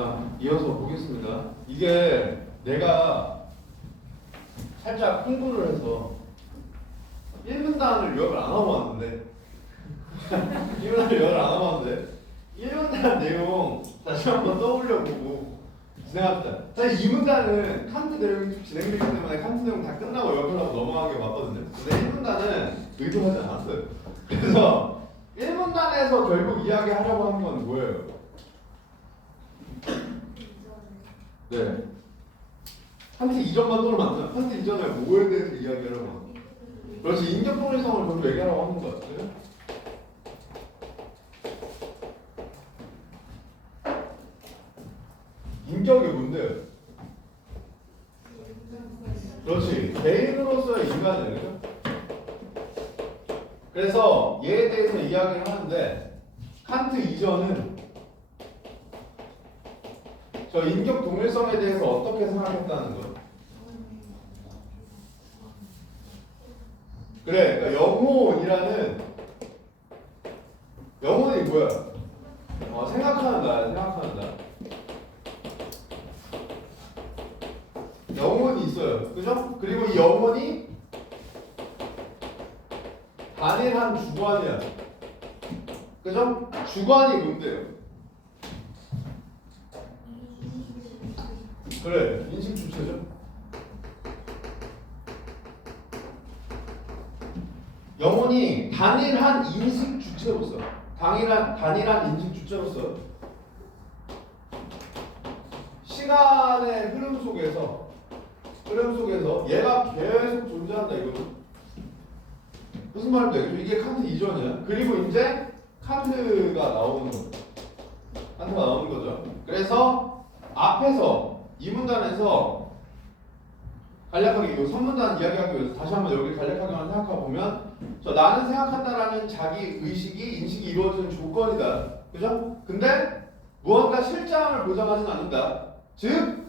자, 이어서 보겠습니다. 이게 내가 살짝 공부를 해서 1문단을 요약을 안 하고 왔는데 1문단을 요약을 안 하고 왔는데 1문단 내용 다시 한번 떠올려보고 진행합니다. 사실 2문단은 칸트 내용이 좀 진행되기 때문에 칸트 내용 다 끝나고 요약하려고 넘어가게 왔거든요. 근데 1문단은 의도하지 않았어요. 그래서 1문단에서 결국 이야기하려고 하는 건 뭐예요? 네. 칸트 이전만 떠올면 안 돼요. 칸트 이전에 뭐에 대해서 이야기하려고 하는 거예요? 그렇지. 인격 통일성을 먼저 얘기하라고 하는 것 같아요. 인격이 뭔데요? 그렇지. 개인으로서의 인간이에요. 그래서 얘에 대해서 이야기를 하는데 칸트 이전은 저 인격 동일성에 대해서 어떻게 생각했다는 거? 그래, 그러니까 영혼이 뭐야? 생각하는 나야, 생각하는 나. 영혼이 있어요, 그죠? 그리고 이 영혼이 단일한 주관이야, 그죠? 주관이 뭔데요? 그래, 인식 주체죠. 영혼이 단일한 인식 주체로서, 단일한 인식 주체로서 시간의 흐름 속에서 얘가 계속 존재한다 이거죠. 무슨 말인지 알겠죠? 이게 칸트 이전이야. 그리고 이제 칸트가 나오는 거죠. 그래서 앞에서 이 문단에서 간략하게 이 3문단 이야기하기 위해서 다시 한번 여기 간략하게만 생각해 보면 저 나는 생각한다라는 자기 의식이 인식이 이루어지는 조건이다. 그죠? 근데 무언가 실장을 보장하지는 않는다. 즉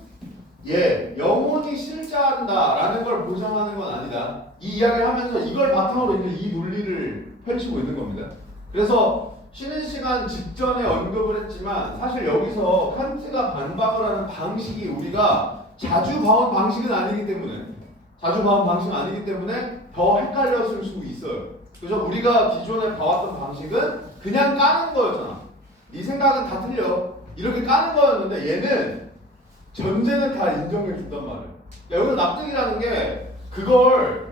영혼이 실자한다라는 걸 보장하는 건 아니다. 이 이야기를 하면서 이걸 바탕으로 이제 이 논리를 펼치고 있는 겁니다. 그래서 쉬는 시간 직전에 언급을 했지만 사실 여기서 칸트가 반박을 하는 방식이 우리가 자주 봐온 방식은 아니기 때문에 더 헷갈렸을 수 있어요. 그래서 우리가 기존에 봐왔던 방식은 그냥 까는 거였잖아. 이 생각은 다 틀려. 이렇게 까는 거였는데 얘는 전제는 다 인정해 준단 말이에요. 여기서 납득이라는 게 그걸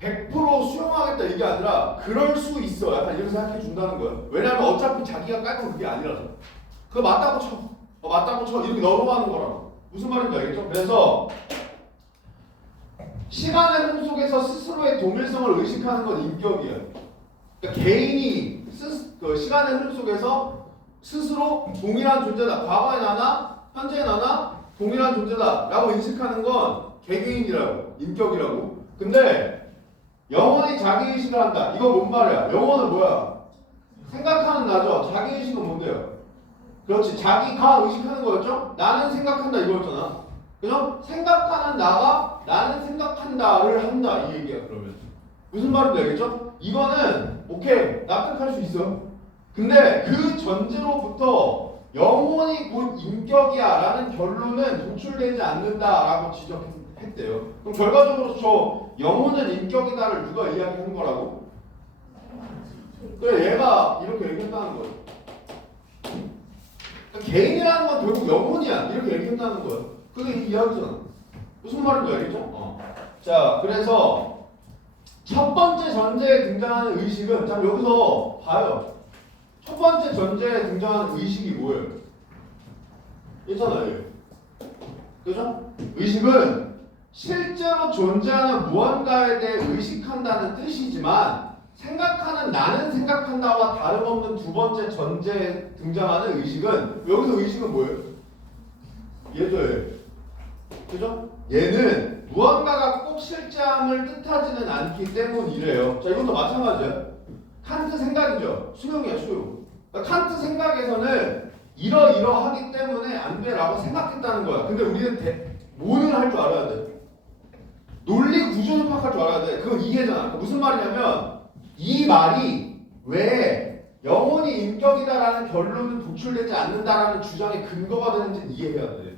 100% 수용하겠다 이게 아니라 그럴 수 있어. 약간 이렇게 생각해 준다는 거예요. 왜냐하면 어차피 자기가 깔 건 그게 아니라서. 그거 맞다고 쳐. 맞다고 쳐. 이렇게 넘어가는 거라고. 무슨 말인지 알겠죠? 그래서 시간의 흐름 속에서 스스로의 동일성을 의식하는 건 인격이에요. 그러니까 개인이 시간의 흐름 속에서 스스로 동일한 존재다. 과거의 나나 현재의 나나 동일한 존재다 라고 인식하는 건 개개인이라고, 인격이라고. 근데 영혼이 자기의식을 한다. 이건 뭔 말이야? 영혼은 뭐야? 생각하는 나죠. 자기의식은 뭔데요? 그렇지. 자기가 의식하는 거였죠? 나는 생각한다 이거였잖아. 그죠? 생각하는 나가 나는 생각한다를 한다 이 얘기야. 그러면 무슨 말인지 알겠죠? 이거는 오케이 납득할 수 있어. 근데 그 전제로부터 영혼이 곧 인격이야 라는 결론은 도출되지 않는다라고 지적했대요. 그럼 결과적으로 저 영혼은 인격이다를 누가 이야기한 거라고? 그래, 얘가 이렇게 얘기했다는 거예요. 그러니까 개인이라는 건 결국 영혼이야 이렇게 얘기했다는 거예요. 그게 이 이야기잖아. 무슨 말인지 알겠죠? 자, 그래서 첫 번째 전제에 등장하는 의식은 자 여기서 봐요. 첫 번째 전제에 등장하는 의식이 뭐예요? 있잖아요. 그죠? 의식은 실제로 존재하는 무언가에 대해 의식한다는 뜻이지만 생각하는 나는 생각한다와 다름없는 두 번째 전제에 등장하는 의식은 여기서 의식은 뭐예요? 얘죠, 얘. 그죠? 얘는 무언가가 꼭 실제함을 뜻하지는 않기 때문이래요. 자, 이것도 마찬가지야. 칸트 생각이죠. 수용이야, 수용. 그러니까 칸트 생각에서는 이러이러하기 때문에 안 돼라고 생각했다는 거야. 근데 우리는 뭐는 할 줄 알아야 돼. 논리 구조를 파악할 줄 알아야 돼. 그건 이해잖아. 무슨 말이냐면 이 말이 왜 영혼이 인격이다라는 결론은 도출되지 않는다라는 주장의 근거가 되는지는 이해해야 돼.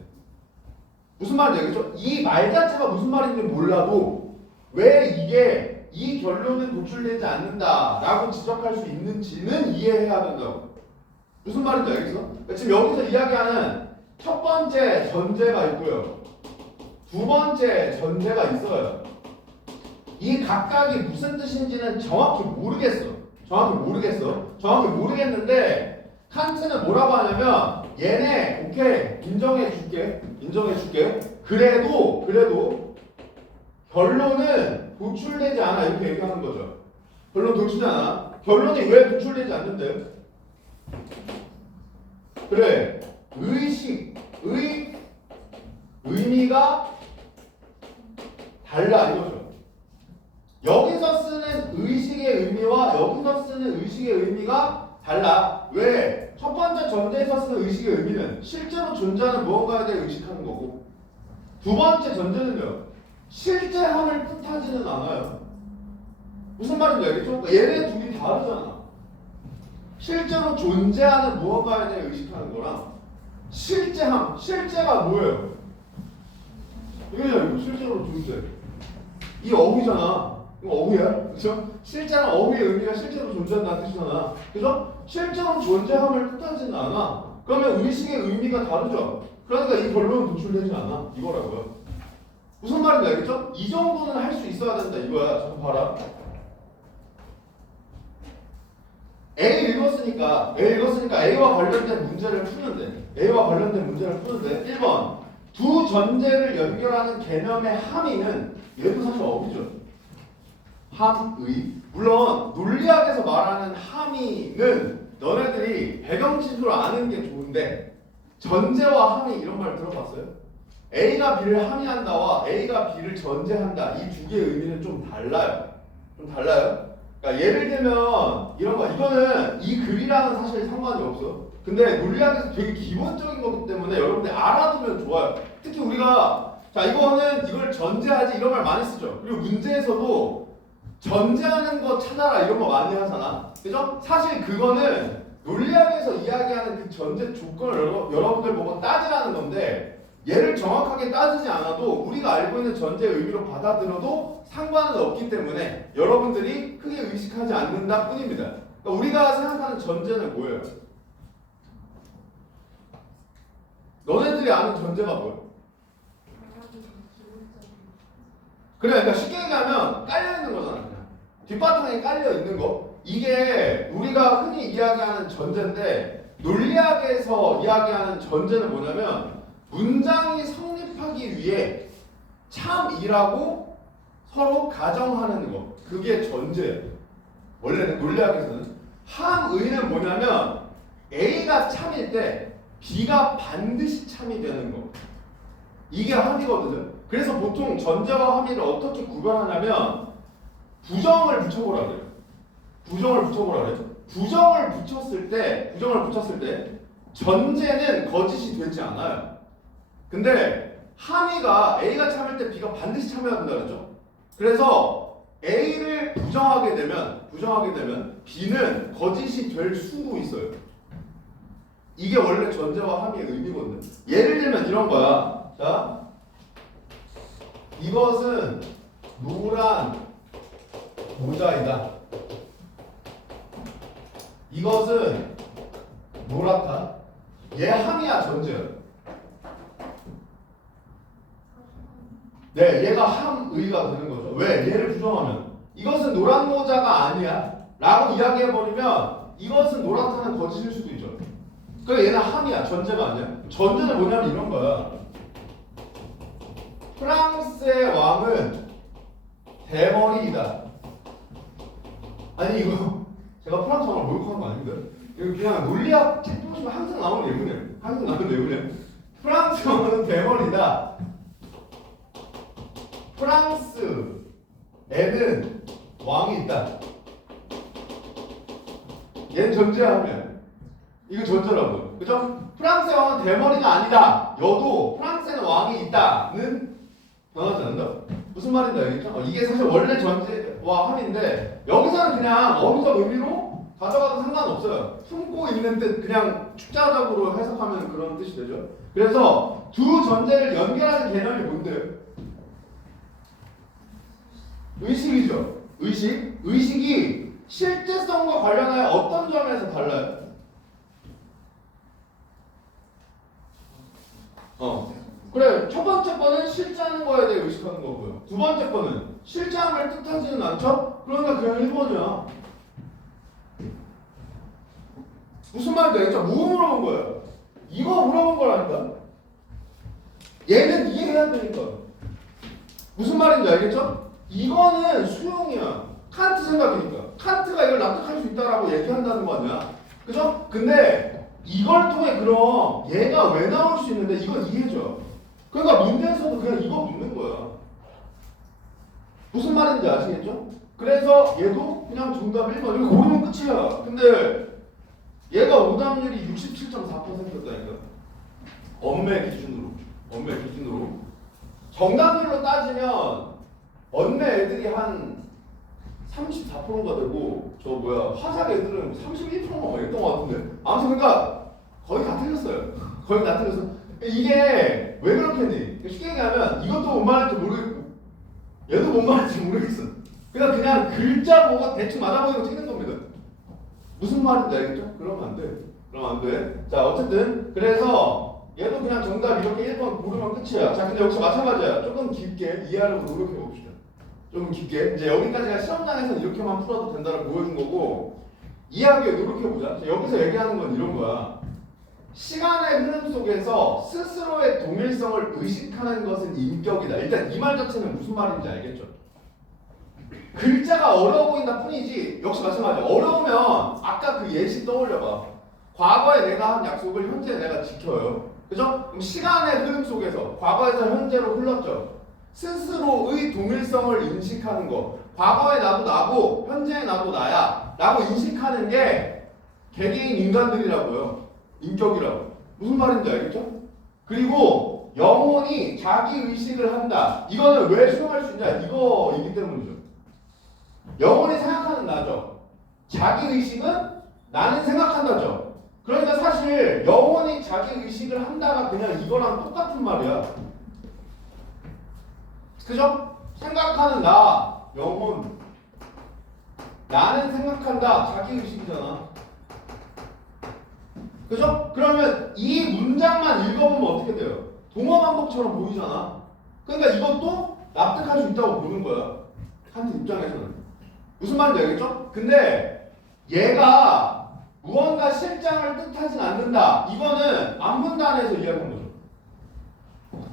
무슨 말인지 알겠죠? 이 말 자체가 무슨 말인지 몰라도 왜 이게 이 결론은 도출되지 않는다라고 지적할 수 있는지는 이해해야 된다고. 무슨 말인지 알겠어? 지금 여기서 이야기하는 첫 번째 전제가 있고요. 두 번째 전제가 있어요. 이 각각이 무슨 뜻인지는 정확히 모르겠어. 정확히 모르겠는데 칸트는 뭐라고 하냐면 얘네 오케이 인정해줄게. 그래도 결론은 도출되지 않아 이렇게 얘기하는 거죠. 결론 도출되지 않아. 결론이 왜 도출되지 않는데? 그래 의미가 달라 이거죠. 여기서 쓰는 의식의 의미와 여기서 쓰는 의식의 의미가 달라. 왜? 첫 번째 전제에서 쓰는 의식의 의미는 실제로 존재하는 무언가에 대해 의식하는 거고, 두 번째 전제는요, 실제함을 뜻하지는 않아요. 무슨 말인지 알겠죠? 그러니까 얘네 둘이 다르잖아. 실제로 존재하는 무언가에 대해 의식하는 거랑 실제가 뭐예요? 이거 실제로 존재. 이 어휘잖아. 이거 어휘야, 그렇죠? 실제는 어휘의 의미가 실제로 존재한다는 뜻이잖아, 그죠? 실제로 존재함을 뜻하지는 않아. 그러면 의식의 의미가 다르죠. 그러니까 이 결론은 도출되지 않아 이거라고요. 무슨 말인지 알겠죠? 이 정도는 할 수 있어야 된다 이거야. 잠깐 봐라. A 읽었으니까 A와 관련된 문제를 푸는데 1번 두 전제를 연결하는 개념의 함의는 얘도 사실 어휘죠. 함의. 물론 논리학에서 말하는 함의는 너네들이 배경 지수를 아는 게 좋은데 전제와 함의 이런 말 들어봤어요? A가 B를 함의한다와 A가 B를 전제한다 이 두 개의 의미는 좀 달라요. 그러니까 예를 들면 이런 거, 이거는 이 글이랑은 사실 상관이 없어. 근데 논리학에서 되게 기본적인 거기 때문에 여러분들 알아두면 좋아요. 특히 우리가 이걸 전제하지 이런 말 많이 쓰죠. 그리고 문제에서도 전제하는 거 찾아라 이런 거 많이 하잖아. 그죠? 사실 그거는 논리학에서 이야기하는 그 전제 조건을 여러분들 보고 따지라는 건데 얘를 정확하게 따지지 않아도 우리가 알고 있는 전제의 의미로 받아들여도 상관은 없기 때문에 여러분들이 크게 의식하지 않는다 뿐입니다. 그러니까 우리가 생각하는 전제는 뭐예요? 너네들이 아는 전제가 뭐예요? 그러니까 쉽게 얘기하면 깔려있는 거잖아. 그냥 뒷바탕에 깔려있는 거. 이게 우리가 흔히 이야기하는 전제인데 논리학에서 이야기하는 전제는 뭐냐면 문장이 성립하기 위해 참이라고 서로 가정하는 거. 그게 전제예요. 원래는 논리학에서는. 함의는 뭐냐면 A가 참일 때 B가 반드시 참이 되는 거. 이게 함이거든요. 그래서 보통 전제와 함의를 어떻게 구별하냐면 부정을 붙여보라 그래요. 부정을 붙였을 때 전제는 거짓이 되지 않아요. 근데 함의가 A가 참을 때 B가 반드시 참여해야 된다 그랬죠. 그래서 A를 부정하게 되면 B는 거짓이 될 수도 있어요. 이게 원래 전제와 함의의 의미거든요. 예를 들면 이런 거야. 자, 이것은 노란 모자이다. 이것은 노랗다. 얘 함이야, 전제야. 네, 얘가 함의가 되는 거죠. 왜? 얘를 부정하면 이것은 노란 모자가 아니야 라고 이야기해버리면 이것은 노랗다는 거짓일 수도 있죠. 그러니까 얘는 함이야, 전제가 아니야. 전제는 뭐냐면 이런 거야. 프랑스의 왕은 대머리이다. 아니 이거 제가 프랑스 왕을 모욕하는 거 아닌데? 이거 그냥 논리학 책 보시면 항상 나오는 예문이에요. 프랑스 왕은 대머리다. 프랑스에는 왕이 있다. 얘는 전제하면 이거 전제라고요. 그죠? 프랑스의 왕은 대머리가 아니다. 여도 프랑스에는 왕이 있다는 변하지 않는다. 무슨 말인지 알겠죠? 이게 사실 원래 전제와 함인데 여기서는 그냥 어휘적 의미로 가져가도 상관없어요. 품고 있는 뜻 그냥 축자적으로 해석하면 그런 뜻이 되죠. 그래서 두 전제를 연결하는 개념이 뭔데요? 의식이죠. 의식. 의식이 실제성과 관련하여 어떤 점에서 달라요? 그래. 첫 번째 거는 실제하는 거에 대해 의식하는 거고요. 두 번째 거는 실제함을 뜻하지는 않죠? 그러니까 그냥 1번이야. 무슨 말인지 알겠죠? 뭐 물어본 거예요? 이거 물어본 거라니까. 얘는 이해해야 되니까. 무슨 말인지 알겠죠? 이거는 수용이야. 칸트 생각이니까. 칸트가 이걸 납득할 수 있다라고 얘기한다는 거 아니야? 그죠? 근데 이걸 통해 그럼 얘가 왜 나올 수 있는데 이걸 이해해줘. 그러니까 문제에서도 그냥 이거 묻는 거야. 무슨 말인지 아시겠죠? 그래서 얘도 그냥 정답 1번. 이거 고르면 끝이야. 근데 얘가 오답률이 67.4%였다니까. 언매 기준으로. 언매 기준으로. 정답률로 따지면 언매 애들이 한 34%가 되고 저 뭐야 화작 애들은 31%가 했던 것 같은데. 아무튼 그러니까 거의 다 틀렸어요. 거의 다 틀렸어. 이게 왜 그렇겠니? 쉽게 얘기하면 이것도 뭔 말인지 모르겠고 얘도 뭔 말인지 모르겠어. 그냥 글자 보고 대충 맞아보는 거 찍는 겁니다. 무슨 말인지 알겠죠? 그러면 안 돼. 그러면 안 돼. 자 어쨌든 그래서 얘도 그냥 정답 이렇게 1번 고르면 끝이야. 자 근데 역시 마찬가지야. 조금 깊게 이해하려고 노력해 봅시다. 조금 깊게. 이제 여기까지가 시험장에서는 이렇게만 풀어도 된다를 보여준 거고 이해하기에 노력해 보자. 여기서 얘기하는 건 이런 거야. 시간의 흐름 속에서 스스로의 동일성을 의식하는 것은 인격이다. 일단 이 말 자체는 무슨 말인지 알겠죠? 글자가 어려워 보인다 뿐이지 역시 마찬가지야. 어려우면 아까 그 예시 떠올려봐. 과거에 내가 한 약속을 현재 내가 지켜요. 그죠? 그럼 시간의 흐름 속에서 과거에서 현재로 흘렀죠. 스스로의 동일성을 인식하는 거. 과거의 나도 나고 현재의 나도 나야 라고 인식하는 게 개개인 인간들이라고요. 인격이라고. 무슨 말인지 알겠죠? 그리고 영혼이 자기 의식을 한다. 이거는 왜 수용할 수 있냐? 이거이기 때문이죠. 영혼이 생각하는 나죠. 자기 의식은 나는 생각한다죠. 그러니까 사실 영혼이 자기 의식을 한다가 그냥 이거랑 똑같은 말이야. 그죠? 생각하는 나, 영혼. 나는 생각한다. 자기 의식이잖아. 그죠? 그러면 이 문장만 읽어보면 어떻게 돼요? 동어반복처럼 보이잖아. 그러니까 이것도 납득할 수 있다고 보는 거야. 칸트 입장에서는. 무슨 말인지 알겠죠? 근데 얘가 무언가 실장을 뜻하진 않는다. 이거는 앞문단에서 이야기한 거죠.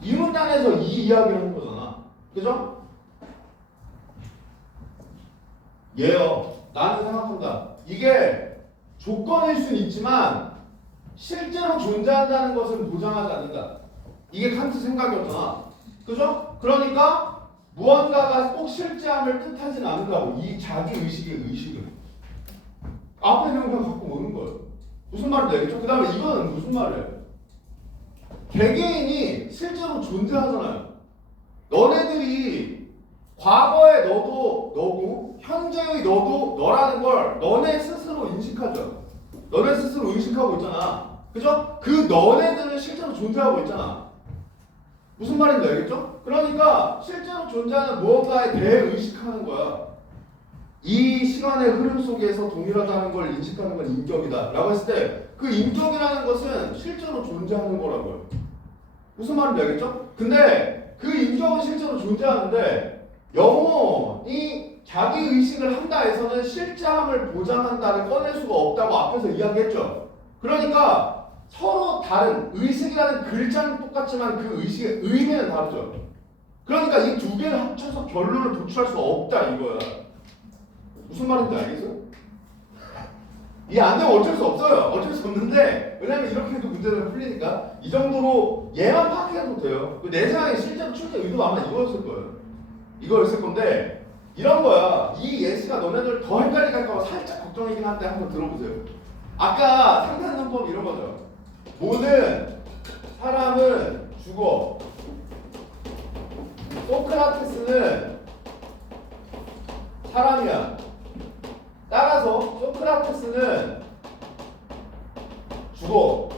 이 문단에서 이 이야기를 하는 거잖아. 그죠? 얘요. 나는 생각한다. 이게 조건일 수는 있지만 실제로 존재한다는 것은 보장하지 않는다. 이게 칸트 생각이었잖아. 그죠? 그러니까 무언가가 꼭 실제함을 뜻하진 않는다고. 이 자기 의식의 의식은 앞에 있는 거 갖고 오는 거예요. 무슨 말인지 알겠죠? 그 다음에 이거는 무슨 말이에요? 개개인이 실제로 존재하잖아요. 너네들이 과거의 너도 너고 현재의 너도 너라는 걸 너네 스스로 인식하죠. 너네 스스로 의식하고 있잖아. 그죠? 그 너네들은 실제로 존재하고 있잖아. 무슨 말인지 알겠죠? 그러니까 실제로 존재하는 무언가에 대해 의식하는 거야. 이 시간의 흐름 속에서 동일하다는 걸 인식하는 건 인격이다 라고 했을 때 그 인격이라는 것은 실제로 존재하는 거라고요. 무슨 말인지 알겠죠? 근데 그 인격은 실제로 존재하는데 영혼이 자기 의식을 한다 해서는 실제함을 보장한다를 꺼낼 수가 없다고 앞에서 이야기했죠. 그러니까 서로 다른 의식이라는 글자는 똑같지만 그 의식의 의미는 다르죠. 그러니까 이 두 개를 합쳐서 결론을 도출할 수가 없다 이거야. 무슨 말인지 알겠어요? 이게 안 되면 어쩔 수 없어요. 어쩔 수 없는데 왜냐면 이렇게 해도 문제는 풀리니까 이 정도로 얘만 파악해도 돼요. 내 생각에 실제로 출제 의도가 아마 이거였을 거예요. 이거였을 건데 이런 거야. 이 예시가 너네들 더 헷갈리게 할까 봐 살짝 걱정이긴 한데 한번 들어보세요. 아까 상상문법 이런 거죠. 모든 사람은 죽어. 소크라테스는 사람이야. 따라 따라서 소크라테스는 주어.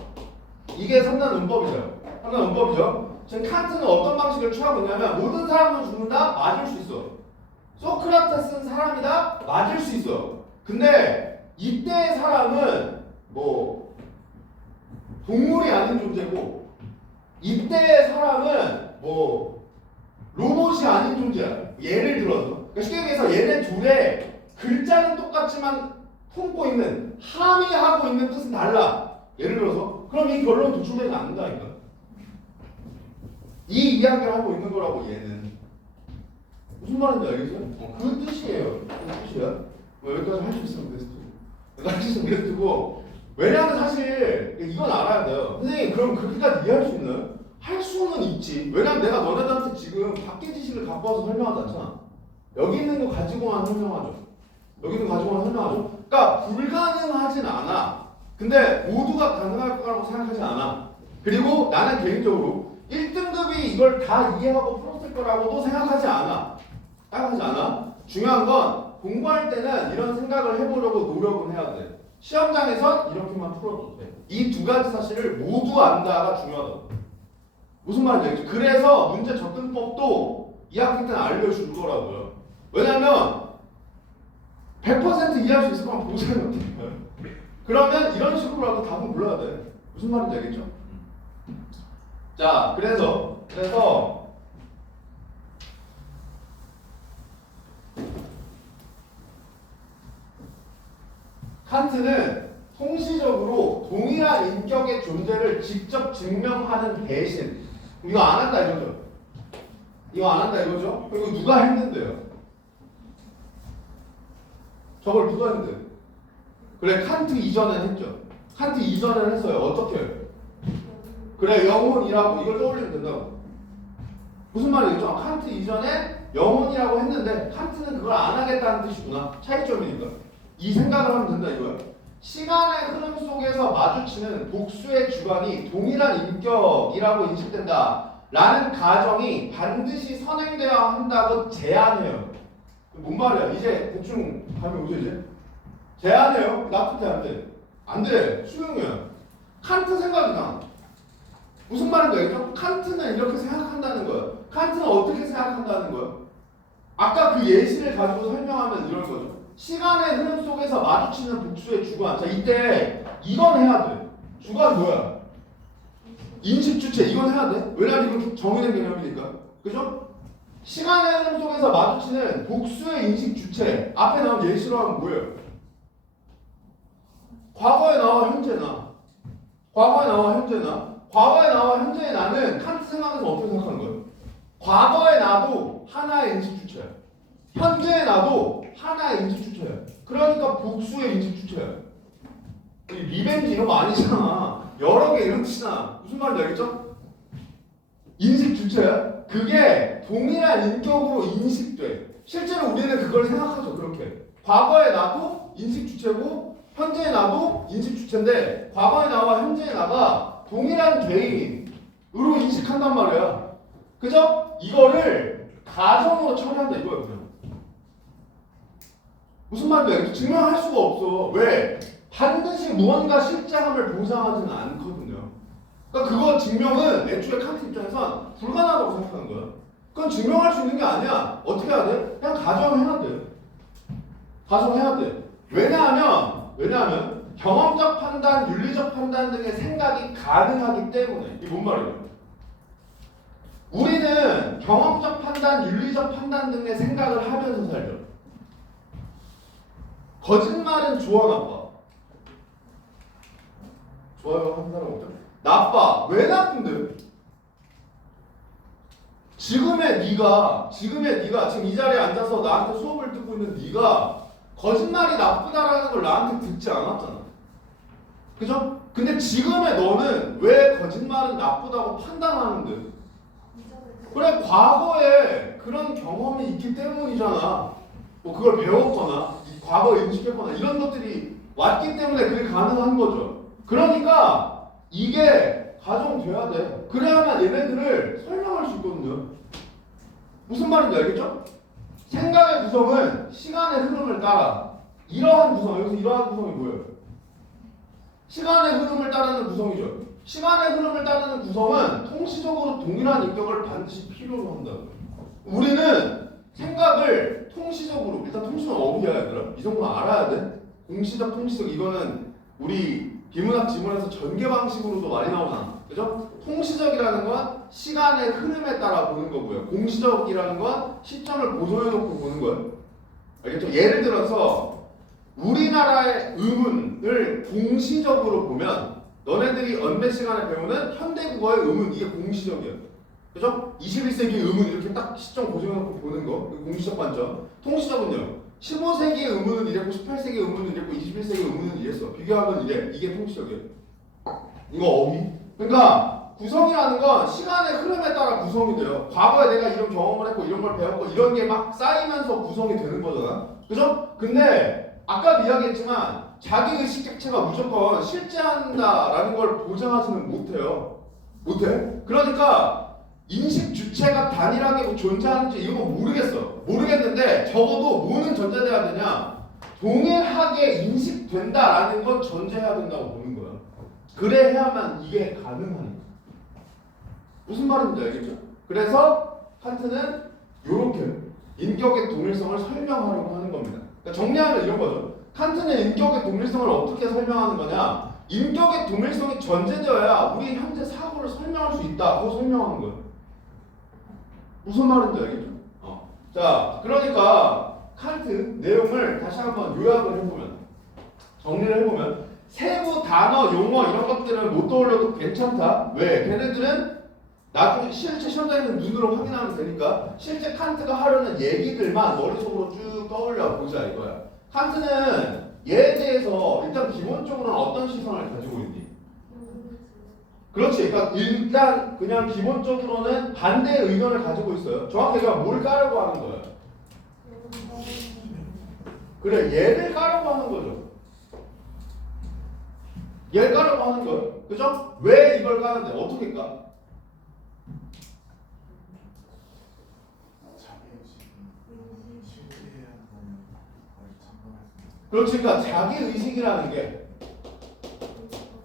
이게 3단 문법이죠. 3단 문법이죠. 지금 칸트는 어떤 방식을 취하고 있냐면 모든 사람은 죽는다? 맞을 수 있어. 소크라테스는 사람이다? 맞을 수 있어. 근데 이때의 사람은 뭐 동물이 아닌 존재고 이때의 사람은 뭐 로봇이 아닌 존재야. 예를 들어서 그러니까 쉽게 얘기해서 얘네 둘의 글자는 똑같지만 품고 있는 함의하고 있는 뜻은 달라. 예를 들어서 그럼 이 결론 도출되지 않는다니까. 이 이야기를 하고 있는 거라고 얘는. 무슨 말인지 알겠어요? 그 뜻이에요. 그 뜻이야. 뭐 여기까지 할 수 있으면 베스트. 여기까지 할 수 있으면 베스트고. 왜냐하면 사실 이건 알아야 돼요. 선생님 그럼 그렇게까지 이해할 수 있나요? 할 수는 있지. 왜냐면 내가 너네들한테 지금 밖의 지식을 갖고 와서 설명하지 않잖아. 여기 있는 거 가지고만 설명하죠. 여기 있는 거 가지고만 설명하죠. 그러니까 불가능하진 않아. 근데 모두가 가능할 거라고 생각하지 않아. 그리고 나는 개인적으로 1등급이 이걸 다 이해하고 풀었을 거라고도 생각하지 않아. 생각하지 않아. 중요한 건 공부할 때는 이런 생각을 해보려고 노력은 해야 돼. 시험장에선 이렇게만 풀어도 돼. 이 두 가지 사실을 모두 안다가 중요하다. 무슨 말인지 알겠죠? 그래서 문제 접근법도 2학기 때는 알려줄 거라고요. 왜냐면 100% 이해할 수 있을 거면 보세요. 그러면 이런 식으로라도 답은 몰라야 돼. 무슨 말인지 알겠죠? 자, 그래서 칸트는 통시적으로 동일한 인격의 존재를 직접 증명하는 대신 이거 안 한다 이거죠? 이거 안 한다 이거죠? 그리고 누가 했는데요? 저걸 누가 했는데? 그래 칸트 이전엔 했죠. 칸트 이전엔 했어요. 어떻게 해요? 그래 영혼이라고 이걸 떠올리면 된다고. 무슨 말이겠죠? 칸트 이전에 영혼이라고 했는데 칸트는 그걸 안 하겠다는 뜻이구나. 차이점이니까. 이 생각을 하면 된다 이거야. 시간의 흐름 속에서 마주치는 복수의 주관이 동일한 인격이라고 인식된다 라는 가정이 반드시 선행되어야 한다고 제안해요. 뭔 말이야? 이제 대충 감이 오죠 이제? 제안해요? 나쁘지 않대. 안 돼. 수용이야. 칸트 생각이다. 무슨 말인지 알겠죠? 칸트는 이렇게 생각한다는 거야. 칸트는 어떻게 생각한다는 거야? 아까 그 예시를 가지고 설명하면 이런 거죠. 시간의 흐름 속에서 마주치는 복수의 주관. 자, 이때 이건 해야 돼. 주관 뭐야? 인식 주체. 이건 해야 돼. 왜냐면 이건 정의된 개념이니까. 그죠? 시간의 흐름 속에서 마주치는 복수의 인식 주체. 앞에 나온 예시로 하면 뭐예요? 과거에 나와 현재나. 과거에 나와 현재나. 과거에 나와 현재의 나는 칸트 생각에서 어떻게 생각하는 거예요? 과거의 나도 하나의 인식 주체야. 현재의 나도 하나의 인식 주체야. 그러니까 복수의 인식 주체야. 리벤지 이런 거 아니잖아. 여러 개 이런 뜻이잖아. 무슨 말인지 알겠죠? 인식 주체야. 그게 동일한 인격으로 인식돼. 실제로 우리는 그걸 생각하죠. 그렇게. 과거의 나도 인식 주체고 현재의 나도 인식 주체인데 과거의 나와 현재의 나가 동일한 개인으로 인식한단 말이야. 그죠? 이거를 가정으로 처리한다 이거야 그냥. 무슨 말인지 알겠죠? 증명할 수가 없어. 왜? 반드시 무언가 실제함을 보장하지는 않거든요. 그러니까 그거 증명은 애초에 칸트 입장에선 불가능하다고 생각하는 거야. 그건 증명할 수 있는 게 아니야. 어떻게 해야 돼? 그냥 가정해야 돼. 가정해야 돼. 왜냐하면 경험적 판단, 윤리적 판단 등의 생각이 가능하기 때문에. 이게 뭔 말이에요? 우리는 경험적 판단, 윤리적 판단 등의 생각을 하면서 살죠. 거짓말은 좋아 나빠? 좋아요 한 사람 없죠? 나빠. 왜 나쁜데? 지금의 네가 지금 이 자리에 앉아서 나한테 수업을 듣고 있는 네가 거짓말이 나쁘다라는 걸 나한테 듣지 않았잖아. 그죠? 근데 지금의 너는 왜 거짓말은 나쁘다고 판단하는데? 그래 과거에 그런 경험이 있기 때문이잖아. 뭐 그걸 배웠거나 과거에 인식했거나 이런 것들이 왔기 때문에 그게 가능한 거죠. 그러니까 이게 가정돼야 돼. 그래야만 얘네들을 설명할 수 있거든요. 무슨 말인지 알겠죠? 생각의 구성은 시간의 흐름을 따라 이러한 구성, 여기서 이러한 구성이 뭐예요? 시간의 흐름을 따르는 구성이죠. 시간의 흐름을 따르는 구성은 통시적으로 동일한 인격을 반드시 필요로 한다고요. 우리는 생각을 통시적으로, 일단 통시는 어휘야 얘들아. 이 정도는 알아야 돼. 공시적, 통시적, 이거는 우리 비문학 지문에서 전개 방식으로도 많이 나오잖아. 그죠? 통시적이라는 건 시간의 흐름에 따라 보는 거고요. 공시적이라는 건 시점을 고정해 놓고 보는 거예요. 알겠죠? 예를 들어서 우리나라의 의문을 공시적으로 보면 너네들이 언매 시간에 배우는 현대국어의 의문, 이게 공시적이에요. 그죠? 21세기 의문 이렇게 딱 시점 고정해놓고 보는 거, 공시적 관점. 통시적은요, 15세기의 의문은 이랬고 18세기의 의문은 이랬고 21세기의 의문은 이랬어. 비교하면 이래. 이게 통시적이에요. 이거 어휘. 그러니까 구성이라는 건 시간의 흐름에 따라 구성이 돼요. 과거에 내가 이런 경험을 했고 이런 걸 배웠고 이런 게 막 쌓이면서 구성이 되는 거잖아. 그죠? 근데 아까 이야기했지만 자기의식 객체가 무조건 실제한다라는 걸 보장하지는 못해요. 못해. 그러니까 인식 주체가 단일하게 존재하는지 이거 모르겠어. 모르겠는데 적어도 뭐는 전제돼야 되냐? 동일하게 인식된다라는 건 전제해야 된다고 보는 거야. 그래야만 이게 가능하니까. 무슨 말인지 알겠죠? 그래서 칸트는 이렇게 인격의 동일성을 설명하려고 하는 겁니다. 그러니까 정리하면 이런 거죠. 칸트는 인격의 동일성을 어떻게 설명하는 거냐? 인격의 동일성이 전제되어야 우리 현재 사고를 설명할 수 있다고 설명하는 거예요. 무슨 말인지 알겠죠? 자, 그러니까 칸트 내용을 다시 한번 요약을 해보면, 정리를 해보면, 세부 단어, 용어 이런 것들은 못 떠올려도 괜찮다. 왜? 걔네들은 나중에 실제 시험장에서 눈으로 확인하면 되니까 실제 칸트가 하려는 얘기들만 머릿속으로 쭉 떠올려 보자 이거야. 칸트는 얘에 대해서 일단 기본적으로는 어떤 시선을 가지고 있니? 그렇지. 그러니까 일단 그냥 기본적으로는 반대의 의견을 가지고 있어요. 정확히 얘가 뭘 까려고 하는 거예요? 그래, 얘를 까려고 하는 거죠. 얘를 까려고 하는 거예요. 그죠? 왜 이걸 까는데? 어떻게 까? 그렇지. 그러니까 자기의식이라는 게,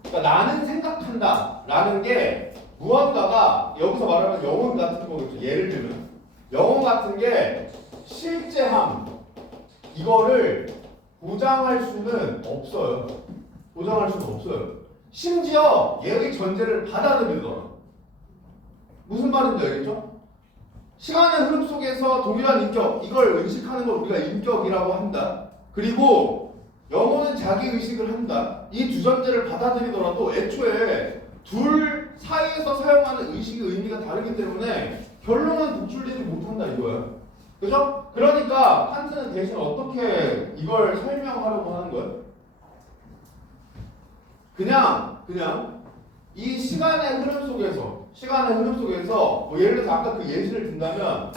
그러니까 나는 생각한다 라는 게 무언가가 여기서 말하면 영혼 같은 거겠죠. 예를 들면 영혼 같은 게 실제함, 이거를 보장할 수는 없어요. 보장할 수는 없어요. 심지어 얘의 전제를 받아들이더라. 무슨 말인지 알겠죠? 시간의 흐름 속에서 동일한 인격, 이걸 의식하는 걸 우리가 인격이라고 한다. 그리고 영혼은 자기의식을 한다. 이 두 전제를 받아들이더라도 애초에 둘 사이에서 사용하는 의식의 의미가 다르기 때문에 결론은 독출되지 못한다 이거야. 그죠? 그러니까 칸트는 대신 어떻게 이걸 설명하려고 하는 거야? 그냥 이 시간의 흐름 속에서 뭐 예를 들어서 아까 그 예시를 든다면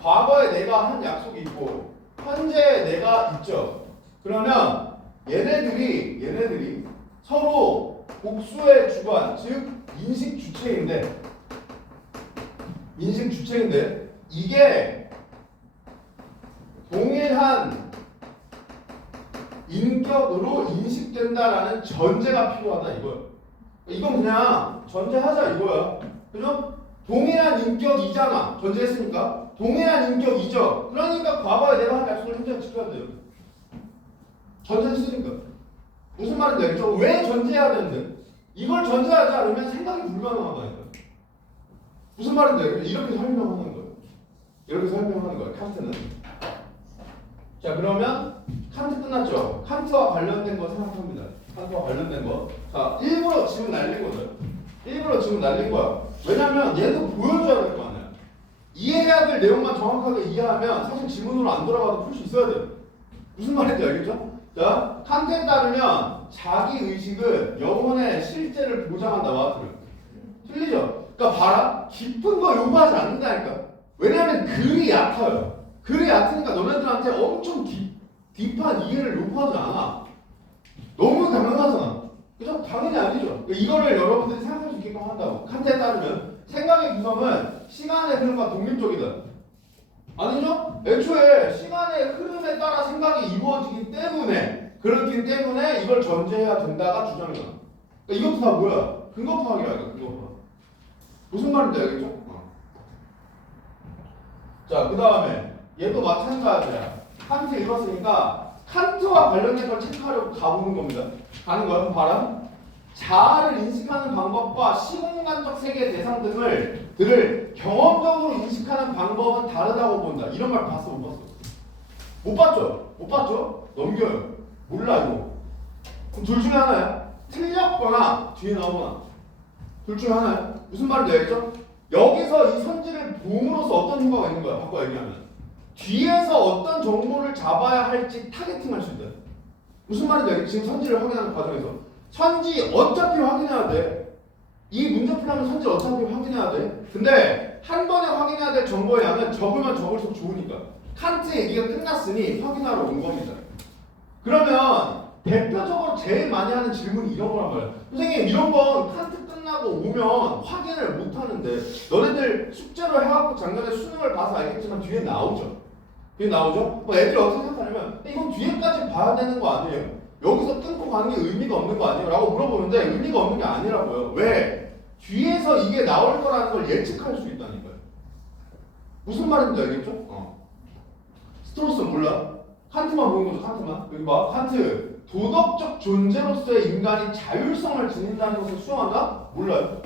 과거에 내가 한 약속이 있고 현재 내가 있죠. 그러면 얘네들이 서로 복수의 주관, 즉 인식 주체인데 이게 동일한 인격으로 인식된다라는 전제가 필요하다 이거야. 이건 그냥 전제하자 이거야. 그죠? 동일한 인격이잖아. 전제했으니까. 동일한 인격이죠. 그러니까 과거에 내가 한 약속을 현재 지켜야 돼요. 전제했으니까. 무슨 말인지 알겠죠? 왜 전제해야 되는데? 이걸 전제하지 않으면 생각이 불가능하다니까. 무슨 말인지 알겠죠? 이렇게 설명하는 거예요. 이렇게 설명하는 거예요. 칸트는. 자, 그러면 칸트 끝났죠? 칸트와 관련된 거 생각합니다. 칸트와 관련된 거. 자, 일부러 지금 날린 거죠. 일부러 지금 날린 거야. 왜냐면 얘도 보여줘야 될 거 아니야. 이해해야 될 내용만 정확하게 이해하면 사실 지문으로 안 돌아가도 풀 수 있어야 돼요. 무슨 말인지 알겠죠? 자, 칸트에 따르면 자기의식은 영혼의 실제를 보장한다. 맞아요. 틀리죠? 그러니까 봐라. 깊은 거 요구하지 않는다니까. 왜냐면 글이 얕아요. 글이 얕으니까 너네들한테 엄청 딥한 이해를 요구하지 않아. 너무 당연하잖아. 그죠? 당연히 아니죠. 그러니까 이거를 여러분들이 생각할 수 있게끔 한다고. 칸트에 따르면 생각의 구성은 시간의 흐름과 독립적이다. 아니죠? 애초에 시간의 흐름에 따라 생각이 이루어지기 때문에 그렇기 때문에 이걸 전제해야 된다가 주장이야. 그러니까 이것도 다 뭐야? 근거 파악이야, 이거 근거 파악. 무슨 말인지 알겠죠? 자, 그 다음에 얘도 마찬가지야. 칸트 읽었으니까 칸트와 관련된 걸 체크하려고 가보는 겁니다. 가는 거야? 그럼 봐라. 자아를 인식하는 방법과 시공간적 세계 대상 들을 경험적으로 인식하는 방법은 다르다고 본다. 이런 말 봤어, 못 봤어? 못 봤죠? 못 봤죠? 넘겨요. 몰라 이거. 그럼 둘 중에 하나야. 틀렸거나 뒤에 나오거나. 둘 중에 하나야. 무슨 말인지 알겠죠? 여기서 이 선지를 봄으로써 어떤 효과가 있는 거야? 바꿔 얘기하면. 뒤에서 어떤 정보를 잡아야 할지 타겟팅할 수 있다. 무슨 말인지 알겠지? 지금 선지를 확인하는 과정에서. 선지 어차피 확인해야 돼. 이 문제 풀려면 선지 어차피 확인해야 돼. 근데 한 번에 확인해야 될 정보의 양은 적으면 적을수록 좋으니까. 칸트 얘기가 끝났으니 확인하러 온 겁니다. 그러면 대표적으로 제일 많이 하는 질문이 이런 거란 말이야. 선생님 이런 건 칸트 끝나고 오면 확인을 못 하는데 너네들 숙제로 해갖고 작년에 수능을 봐서 알겠지만 뒤에 나오죠. 뒤에 나오죠? 뭐 애들이 어떻게 생각하냐면 이건 뒤에까지 봐야 되는 거 아니에요? 여기서 끊고 가는 게 의미가 없는 거 아니에요? 라고 물어보는데 의미가 없는 게 아니라고요. 왜? 뒤에서 이게 나올 거라는 걸 예측할 수 있다니까요. 무슨 말인지 알겠죠? 스트로스 몰라? 칸트만 보는 거죠. 칸트만. 여기 봐. 칸트. 도덕적 존재로서의 인간이 자율성을 지닌다는 것을 수용한다? 몰라요.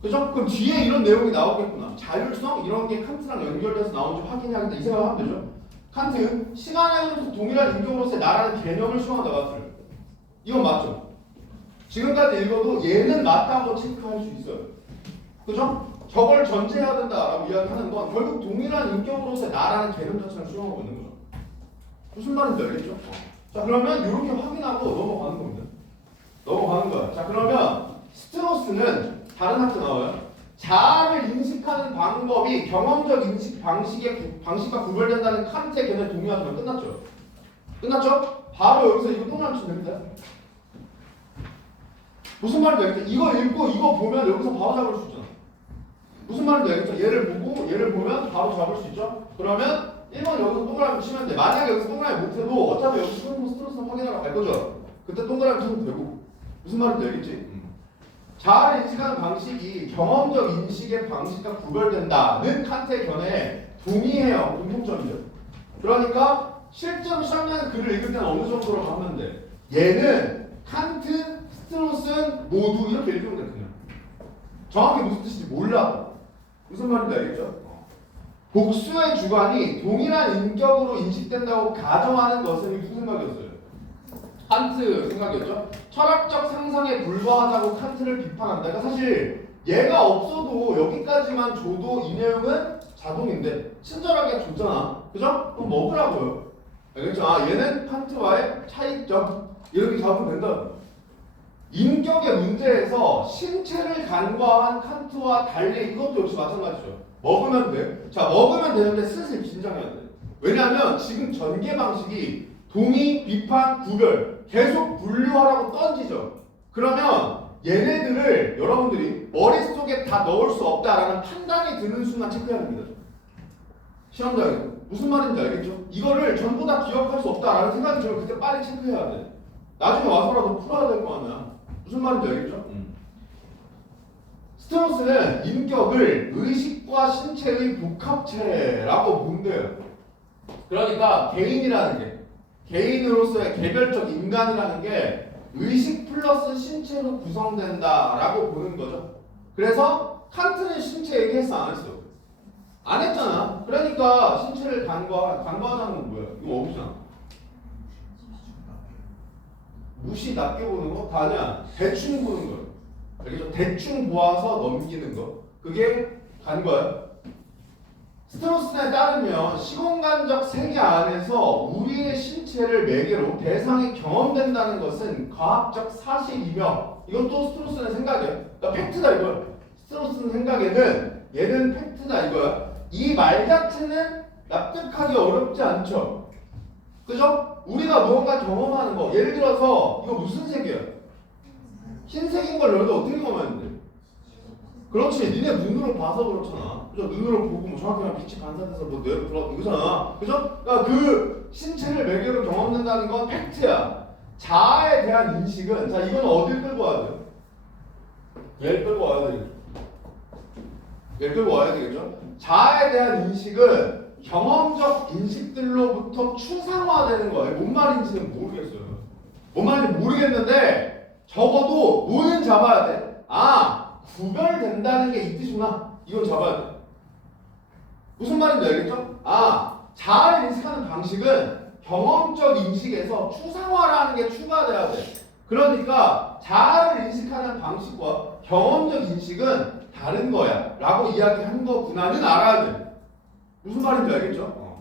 그죠? 그럼 뒤에 이런 내용이 나오겠구나. 자율성? 이런 게 칸트랑 연결돼서 나오는지 확인해야겠다. 이 생각을 하면 되죠. 칸트. 시간의 흐름에서 동일한 인격으로서의 나라는 개념을 수용한다. 맞죠? 이건 맞죠? 지금까지 읽어도 얘는 맞다고 체크할 수 있어요. 그죠? 저걸 전제해야 된다라고 이야기하는 건 결국 동일한 인격으로서의 나라는 개념 자체를 수용하고 있는 거죠. 무슨 말인지 알겠죠? 자, 그러면 이렇게 확인하고 넘어가는 겁니다. 넘어가는 거야. 자, 그러면 스트로스는 다른 학교 나와요. 자아를 인식하는 방법이 경험적 인식 방식과 구별된다는 칸트의 견해에 동의하지만 끝났죠? 끝났죠? 바로 여기서 이거 동그라미 치면 됩니다. 무슨 말인지 알겠죠? 이거 읽고 이거 보면 여기서 바로 잡을 수 있잖아. 무슨 말인지 알겠죠? 얘를 보고 얘를 보면 바로 잡을 수 있죠? 그러면 1번 여기서 동그라미 치면 돼. 만약에 여기서 동그라미 못해도 어차피 여기서 스트로스는 확인하러 갈 거죠? 그때 동그라미 치면 되고. 무슨 말인지 알겠지? 자아를 인식하는 방식이 경험적 인식의 방식과 구별된다는 칸트의 견해에 동의해요. 공통점이죠. 그러니까 실제로 시험장에서 글을 읽을 때는 어느 정도로 가면 돼. 얘는 칸트, 스트로스는 모두 이렇게 읽으면 돼. 그냥. 정확히 무슨 뜻인지 몰라. 무슨 말인지 알겠죠? 복수의 주관이 동일한 인격으로 인식된다고 가정하는 것은 무슨 생각이었어요? 칸트 생각이었죠? 철학적 상상에 불과하다고 칸트를 비판한다. 그러니까 사실 얘가 없어도 여기까지만 줘도 이 내용은 자동인데 친절하게 줬잖아. 그죠? 그럼 먹으라고요. 알겠죠? 아, 얘는 칸트와의 차이점 이렇게 잡으면 된다. 인격의 문제에서 신체를 간과한 칸트와 달리 이것도 역시 마찬가지죠. 먹으면 돼. 자, 먹으면 되는데 슬슬 긴장해야 돼. 왜냐하면 지금 전개 방식이 동의, 비판, 구별 계속 분류하라고 던지죠. 그러면 얘네들을 여러분들이 머릿속에 다 넣을 수 없다라는 판단이 드는 순간 체크해야 됩니다. 시험장에 무슨 말인지 알겠죠? 이거를 전부 다 기억할 수 없다라는 생각이 들면 그때 빨리 체크해야 돼. 나중에 와서라도 풀어야 될 거 아니야. 무슨 말인지 알겠죠? 스트로스는 인격을 의식과 신체의 복합체라고 본대요. 그러니까 개인이라는 게 개인으로서의 개별적 인간이라는 게 의식 플러스 신체로 구성된다라고 보는 거죠. 그래서 칸트는 신체 얘기했어 안 했어? 안 했잖아. 그러니까 신체를 간과하자는 건 뭐야? 이거 어디잖아. 무시 낮게 보는 거? 다 아니야. 대충 보는 거. 알겠죠? 대충 보아서 넘기는 거. 그게 간과야. 스트로스에 따르면 시공간적 세계 안에서 우리의 신체를 매개로 대상이 경험된다는 것은 과학적 사실이며 이것도 스트로스의 생각이야. 그러니까 팩트다 이거야. 스트로스의 생각에는 얘는 팩트다 이거야. 이 말 자체는 납득하기 어렵지 않죠. 그죠? 우리가 무언가 경험하는 거. 예를 들어서 이거 무슨 색이야? 흰색인 걸 너희들 어떻게 경험하는데? 그렇지. 니네 눈으로 봐서 그렇잖아. 그죠? 눈으로 보고 뭐 정확히만 빛이 반사돼서 뭐 뇌로 들어가고 그잖아. 그죠? 그러니까 그 신체를 매개로 경험된다는 건 팩트야. 자아에 대한 인식은 자 이건 어딜 끌고 와야 돼요? 얘를 끌고 와야 되겠죠. 얘를 끌고 와야 되겠죠. 자아에 대한 인식은 경험적 인식들로부터 추상화되는 거예요. 뭔 말인지는 모르겠어요. 뭔 말인지 모르겠는데 적어도 뭐는 잡아야 돼. 아, 구별된다는 게 이 뜻이구나. 이건 잡아야 돼. 무슨 말인지 알겠죠? 아, 자아를 인식하는 방식은 경험적 인식에서 추상화라는 게 추가돼야 돼. 그러니까 자아를 인식하는 방식과 경험적 인식은 다른 거야 라고 이야기한 거구나는 알아야 돼. 무슨 말인지 알겠죠?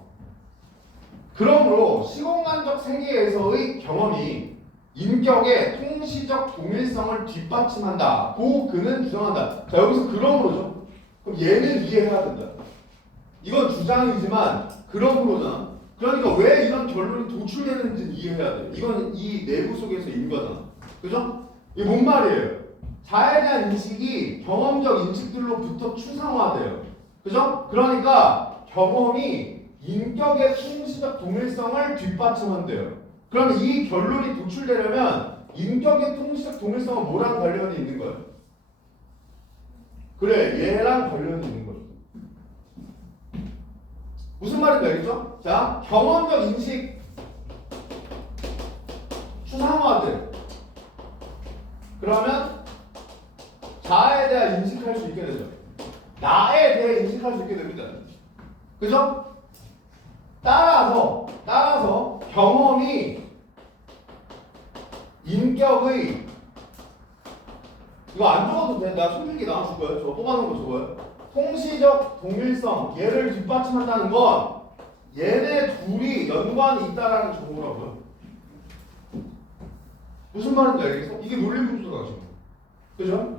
그러므로 시공간적 세계에서의 경험이 인격의 통시적 동일성을 뒷받침한다. 고 그는 주장한다. 자 여기서 그러므로죠. 그럼 얘는 이해해야 된다. 이건 주장이지만 그러므로잖아. 그러니까 왜 이런 결론이 도출되는지는 이해해야 돼. 이건 이 내부 속에서 인거잖아. 그죠? 이게 뭔 말이에요? 자아에 대한 인식이 경험적 인식들로부터 추상화돼요. 그죠? 그러니까 경험이 인격의 통시적 동일성을 뒷받침한대요. 그럼 이 결론이 도출되려면 인격의 통시적 동일성은 뭐랑 관련이 있는 거예요? 그래, 얘랑 관련이 있는 거죠. 무슨 말인지 알겠죠? 자, 경험적 인식 추상화돼. 그러면 자아에 대해 인식할 수 있게 되죠. 나에 대해 인식할 수 있게 됩니다. 그죠? 따라서 경험이 인격의 이거 안 적어도 돼. 나 손필기 나눠줄 거예요. 저 뽑아놓은 거 적어요. 통시적 동일성 얘를 뒷받침한다는 건 얘네 둘이 연관이 있다라는 정보라고요. 무슨 말인지 알겠어? 이게 논리 분수가 지금. 그죠?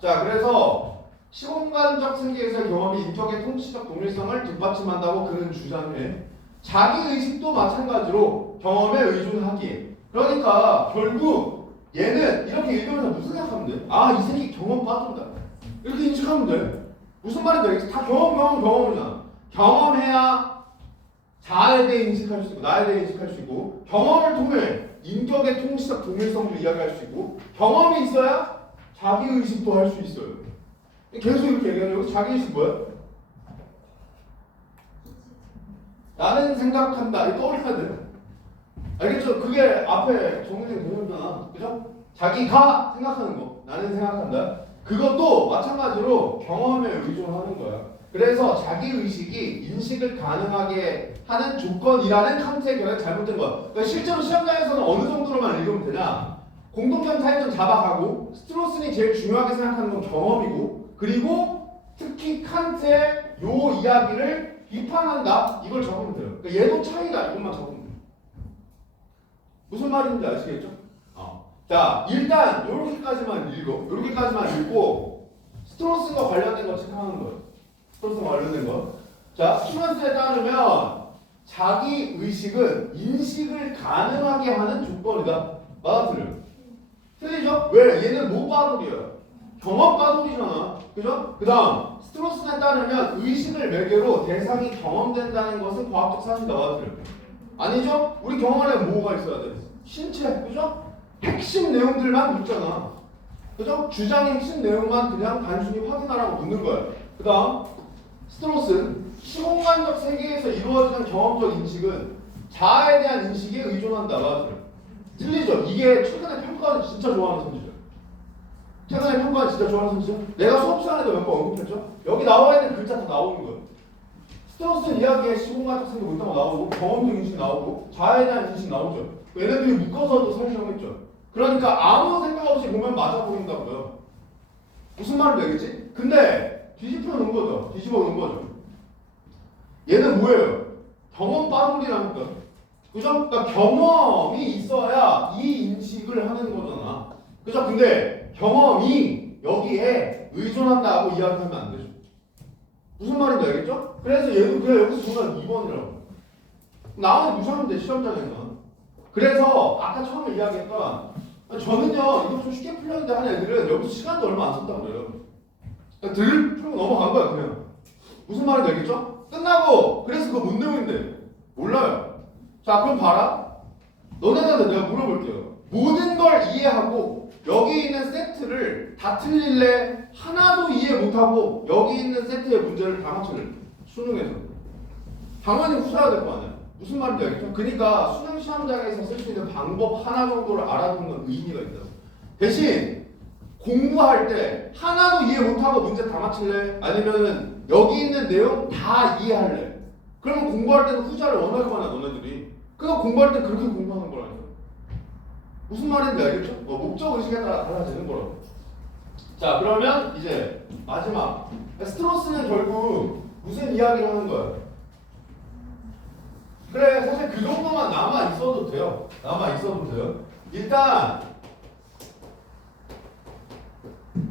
자, 그래서 시공간적 세계에서의 경험이 인격의 통치적 동일성을 뒷받침한다고 그는 주장해. 자기 의식도 마찬가지로 경험에 의존하기에. 그러니까 결국 얘는 이렇게 읽으면서 무슨 생각하면 돼? 아, 이 새끼 경험 빠진다. 이렇게 인식하면 돼. 무슨 말인지 알겠어? 다 경험이잖아. 경험해야 자아에 대해 인식할 수 있고 나에 대해 인식할 수 있고 경험을 통해 인격의 통치적 동일성도 이야기할 수 있고 경험이 있어야 자기 의식도 할 수 있어요. 계속 이렇게 얘기하는 여기 자기 의식 뭐야? 나는 생각한다. 이거 떠올려야 돼. 알겠죠? 그게 앞에 정해진 개념이잖아. 그죠? 자기가 생각하는 거. 나는 생각한다. 그것도 마찬가지로 경험에 의존하는 거야. 그래서 자기 의식이 인식을 가능하게 하는 조건이라는 칸트의 결론이 잘못된 거야. 그러니까 실제로 시험장에서는 어느 정도로만 읽으면 되냐? 공통점 차이점 잡아가고 스트로스니 제일 중요하게 생각하는 건 경험이고 그리고 특히 칸트의 요 이야기를 비판한다. 이걸 적으면 돼요. 그러니까 얘도 차이다. 이것만 적으면 돼요. 무슨 말인지 아시겠죠? 자, 일단 요렇게까지만 읽고 스트로스과 관련된 거 체크하는 거예요. 스트로스와 관련된 거. 자, 스튜던스에 따르면 자기 의식은 인식을 가능하게 하는 조건이다. 맞아, 틀려요? 틀리죠? 왜? 얘는 뭐 바돌이에요? 경험 바돌이잖아. 그죠? 그 다음 스트로스에 따르면 의식을 매개로 대상이 경험된다는 것은 과학적 사실이다. 맞아, 틀려요? 아니죠? 우리 경험 안에 뭐가 있어야 돼? 신체, 그죠? 핵심 내용들만 묻잖아. 그죠? 주장의 핵심 내용만 그냥 단순히 확인하라고 묻는 거야. 그 다음 스트로스는 시공간적 세계에서 이루어지는 경험적 인식은 자아에 대한 인식에 의존한다. 맞아요. 틀리죠? 이게 최근에 평가는 진짜 좋아하는 선지죠. 최근에 평가는 진짜 좋아하는 선지죠. 내가 수업 시간에도 몇 번 언급했죠? 여기 나와 있는 글자 다 나오는 거예요. 스트로스는 이야기에 시공간적 세계 뭐 있다고 나오고 경험적 인식 나오고 자아에 대한 인식 나오죠. 얘네들이 묶어서도 설명했죠. 그러니까 아무 생각 없이 보면 맞아 보인다고요. 무슨 말인지 알겠지? 근데 뒤집어 놓은 거죠. 뒤집어 놓은 거죠. 얘는 뭐예요? 경험 빠돌이라니까. 그죠? 그러니까 경험이 있어야 이 인식을 하는 거잖아. 그죠? 근데 경험이 여기에 의존한다고 이야기하면 안 되죠. 무슨 말인지 알겠죠? 그래서 얘도 그냥 여기서 정말 2번이라고. 나머지 무시하면 돼, 시험장에서. 그래서 아까 처음에 이야기했던 저는요 이거 좀 쉽게 풀렸는데 하는 애들은 여기서 시간도 얼마 안 썼다고 그래요. 들 풀고 넘어간 거야 그냥. 무슨 말인지 알겠죠? 끝나고 그래서 그거 뭔 내용인데 몰라요. 자 그럼 봐라. 너네들한테 내가 물어볼게요. 모든 걸 이해하고 여기 있는 세트를 다 틀릴래? 하나도 이해 못하고 여기 있는 세트의 문제를 다 맞출래? 수능에서. 당연히 후사야 될 거 아니야. 무슨 말인지 알겠죠? 그러니까 수능 시험장에서 쓸 수 있는 방법 하나 정도를 알아두는 건 의미가 있다. 대신 공부할 때 하나도 이해 못하고 문제 다 맞출래? 아니면은 여기 있는 내용 다 이해할래? 그러면 공부할 때는 후자를 원할 거냐 너네들이. 그래서 공부할 때 그렇게 공부하는 거라니까. 무슨 말인지 알겠죠? 목적 의식에 따라 달라지는 거라고. 자 그러면 이제 마지막 스트로스는 결국 무슨 이야기를 하는 거야? 그래 사실 그 정도만 남아 있어도 돼요. 남아 있어도 돼요. 일단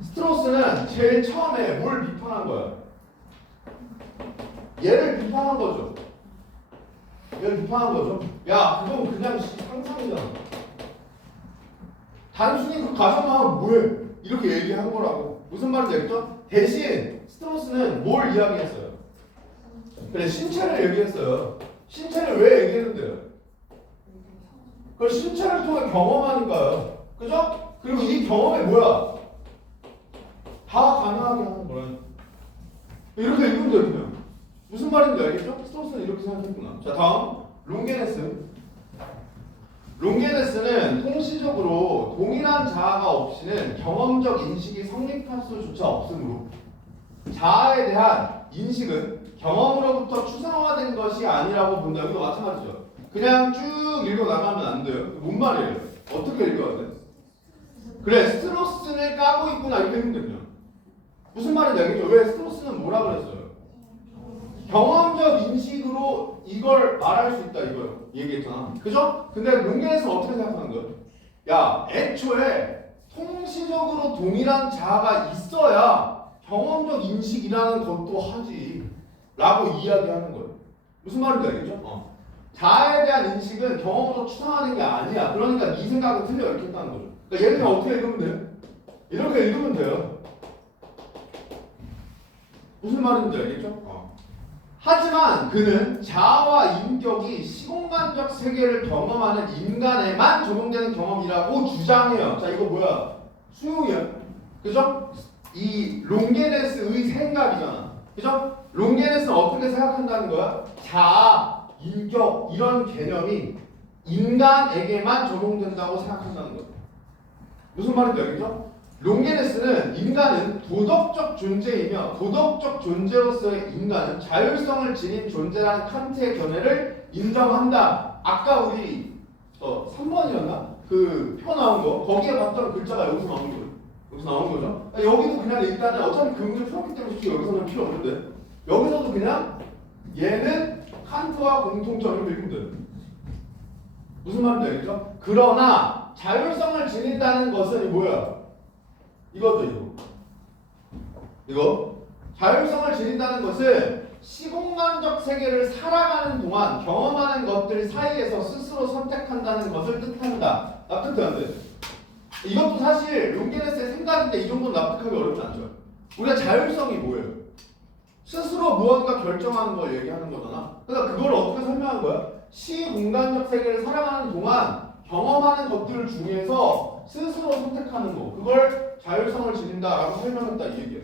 스트로스는 제일 처음에 뭘 비판한 거야? 얘를 비판한 거죠. 얘를 비판한 거죠. 야 그건 그냥 상상이잖아. 단순히 그 가정만 하면 뭐해? 이렇게 얘기한 거라고. 무슨 말인지 알겠죠? 대신 스트로스는 뭘 이야기했어요? 그래 신체를 얘기했어요. 신체를 왜 얘기했는데요? 그걸 신체를 통해 경험하니까요. 그죠? 그리고 이 경험이 뭐야? 다 가능하게 하는 거라. 이렇게 읽으면 되거든요. 무슨 말인지 알겠죠? 스트로스는 이렇게 생각했구나. 자 다음 롱게네스. 롱게네스는 통시적으로 동일한 자아가 없이는 경험적 인식이 성립할 수조차 없으므로 자아에 대한 인식은 경험으로부터 추상화된 것이 아니라고 본다. 이거 마찬가지죠. 그냥 쭉 읽어 나가면 안 돼요. 뭔 말이에요? 어떻게 읽어야 돼? 그래 스트로스를 까고 있구나 이렇게 읽으면 됩니다. 무슨 말인지 알겠죠? 왜 스트로스는 뭐라 그랬어요? 경험적 인식으로 이걸 말할 수 있다 이거요. 얘기했잖아. 그죠? 근데 롱게네스는 어떻게 생각하는 거예요? 야 애초에 통시적으로 동일한 자아가 있어야 경험적 인식이라는 것도 하지 라고 이야기하는 거예요. 무슨 말인지 알겠죠? 자아에 대한 인식은 경험으로 추상화된 게 아니야. 그러니까 네 생각은 틀려 이렇게 했다는 거죠. 그러니까 예를 들면 어떻게 읽으면 돼요? 이렇게 읽으면 돼요. 무슨 말인지 알겠죠? 하지만 그는 자아와 인격이 시공간적 세계를 경험하는 인간에만 적용되는 경험이라고 주장해요. 자 이거 뭐야? 수용이야. 그죠? 이 롱게네스의 생각이잖아. 그죠? 롱게네스는 어떻게 생각한다는 거야? 자아, 인격 이런 개념이 인간에게만 적용된다고 생각한다는 거야. 무슨 말인지 알겠죠? 롱게네스는 인간은 도덕적 존재이며 도덕적 존재로서의 인간은 자율성을 지닌 존재라는 칸트의 견해를 인정한다. 아까 우리 3번이었나? 그 표 나온 거 거기에 봤던 글자가 여기서 나온 거예요. 여기서 나온 거죠. 여기도 그냥 일단은 어차피 그 문제 풀었기 때문에 솔직히 여기서는 필요 없는데 여기서도 그냥 얘는 칸트와 공통점을 읽으면 돼요. 무슨 말인지 알겠죠? 그러나 자율성을 지닌다는 것은 뭐야? 이거죠, 이거. 자율성을 지닌다는 것은 시공간적 세계를 살아가는 동안 경험하는 것들 사이에서 스스로 선택한다는 것을 뜻한다. 납득돼 안 돼? 이것도 사실 롱게네스의 생각인데 이 정도는 납득하기 어렵지 않죠. 우리가 자율성이 뭐예요? 스스로 무언가 결정하는 걸 얘기하는 거잖아. 그러니까 그걸 어떻게 설명한 거야? 시공간적 세계를 살아가는 동안 경험하는 것들 중에서 스스로 선택하는 거. 그걸 자율성을 지닌다라고 설명했다 이 얘기예요.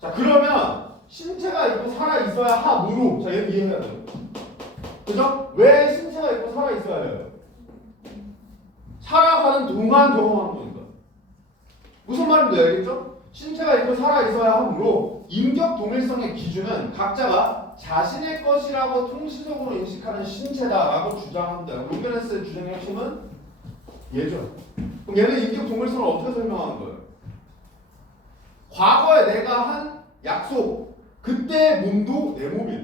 자 그러면 신체가 있고 살아 있어야 하므로 자 얘는 이해해야 돼요. 그죠? 왜 신체가 있고 살아 있어야 해요? 살아가는 동안 경험하는 거니까. 무슨 말인지 알겠죠? 신체가 있고 살아 있어야 하므로 인격 동일성의 기준은 각자가 자신의 것이라고 통시적으로 인식하는 신체다라고 주장합니다. 롱게네스의 주장의 핵심은 얘죠. 그럼 얘는 인격 동일성을 어떻게 설명하는 거예요? 과거에 내가 한 약속, 그때의 몸도 내 몸이야.